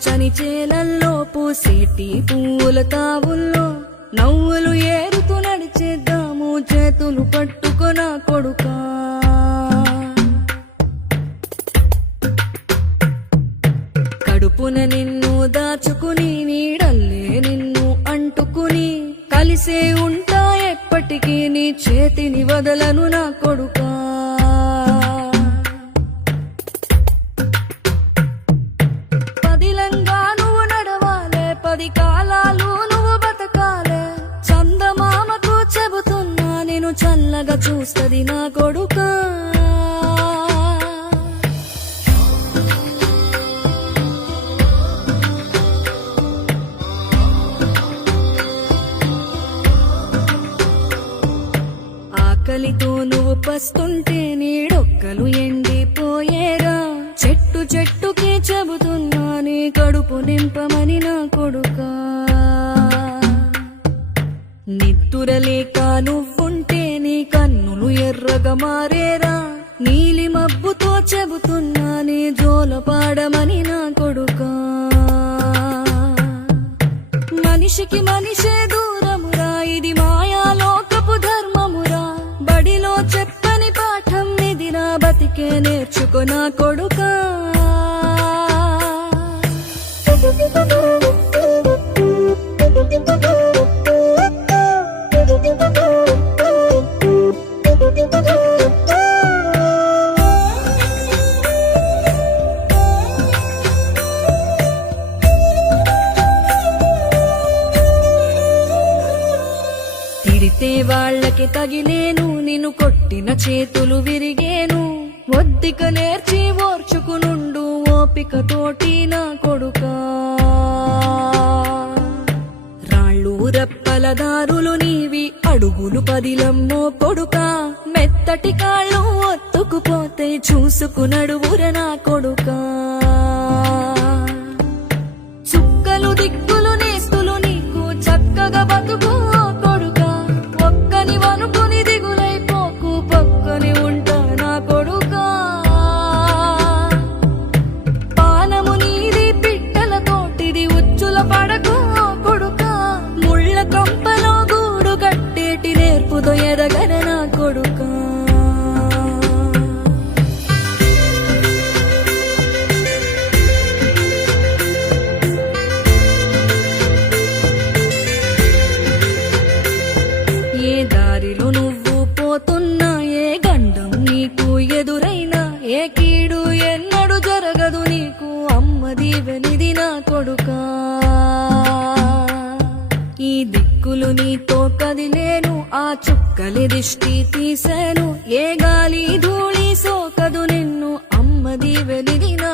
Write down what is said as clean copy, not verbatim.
పచ్చని చేలల్లో పూసేటి పూల తావుల్లో నవ్వులు ఏరుతూ నడిచేద్దాము చేతులు పట్టుకొన కొడుకా. కడుపున నిన్ను దాచుకుని నీడల్లే నిన్ను అంటుకుని కలిసే ఉంటా ఎప్పటికీ నీ చేతిని వదలను నా కొడుకా. పదిలంగా నువ్వు నడవాలే, 10 కాలాలు నువ్వు బతకాలే. చందమామకు చెబుతున్నా నేను చల్లగా చూస్తది నా కొడుకా. ఆకలితో నువ్వు పస్తుంటే నీడొక్కలు ఎండిపోయేరా. చెట్టు చెట్టుకి చెబుతున్నా నీ కడుపు నింపమని నా కొడుకా. నిద్దురలేక నువ్వుంటే నీ కన్నులు ఎర్రగా మారేరా. నీలి మబ్బుతో చెబుతున్నా నీ జోల పాడమని నా కొడుకా. మనిషికి మనిషే దూరమురా, ఇది మాయాలోకపు ధర్మమురా. బడిలో చెప్పని పాఠం ఇదిరా, బతికే నేర్చుకో నా కొడుకా. తిడితే వాళ్ళకి తగిలేను, నిన్ను కొట్టిన చేతులు విరిగేను. ఒద్దిక నేర్చి ఓర్చుకునుండు ఓపిక తోటి నా కొడుకా. రాళ్ళు రప్పల దారులు నీవి, అడుగులు 10 లమ్మో కొడుకా. మెత్తటి కాళ్ళు ఒత్తుకుపోతే చూసుకునడువుర నా కొడుకా. చుక్కలు దిక్కులు నేస్తులు నీకు చక్కగా బతుకు కొడుకా. ఒక్కని వనుకుని దిగులైపోకు, పక్కని ఉంటా నా కొడుకా. పానము నీది పిట్టల తోటిది, ఉచ్చుల పడకు కొడుకా. ముళ్ళ కంపలో గూడు కట్టేటి నేర్పుతో ఎదగర నా కొడుకా. ఏ దారిలో నువ్వు పోతున్నా, ఏ గండం నీకు ఎదురైనా, ఏ కీడు ఎన్నడు జరగదు నీకు అమ్మ దీవెనిది నా కొడుకా. ఈ దిక్కులు నీతో కదిలేను, ఆ చుక్కలి దిష్టి తీసేను. ఏ గాలి ధూళి సోకదు నిన్ను అమ్మ దీవెనిది నా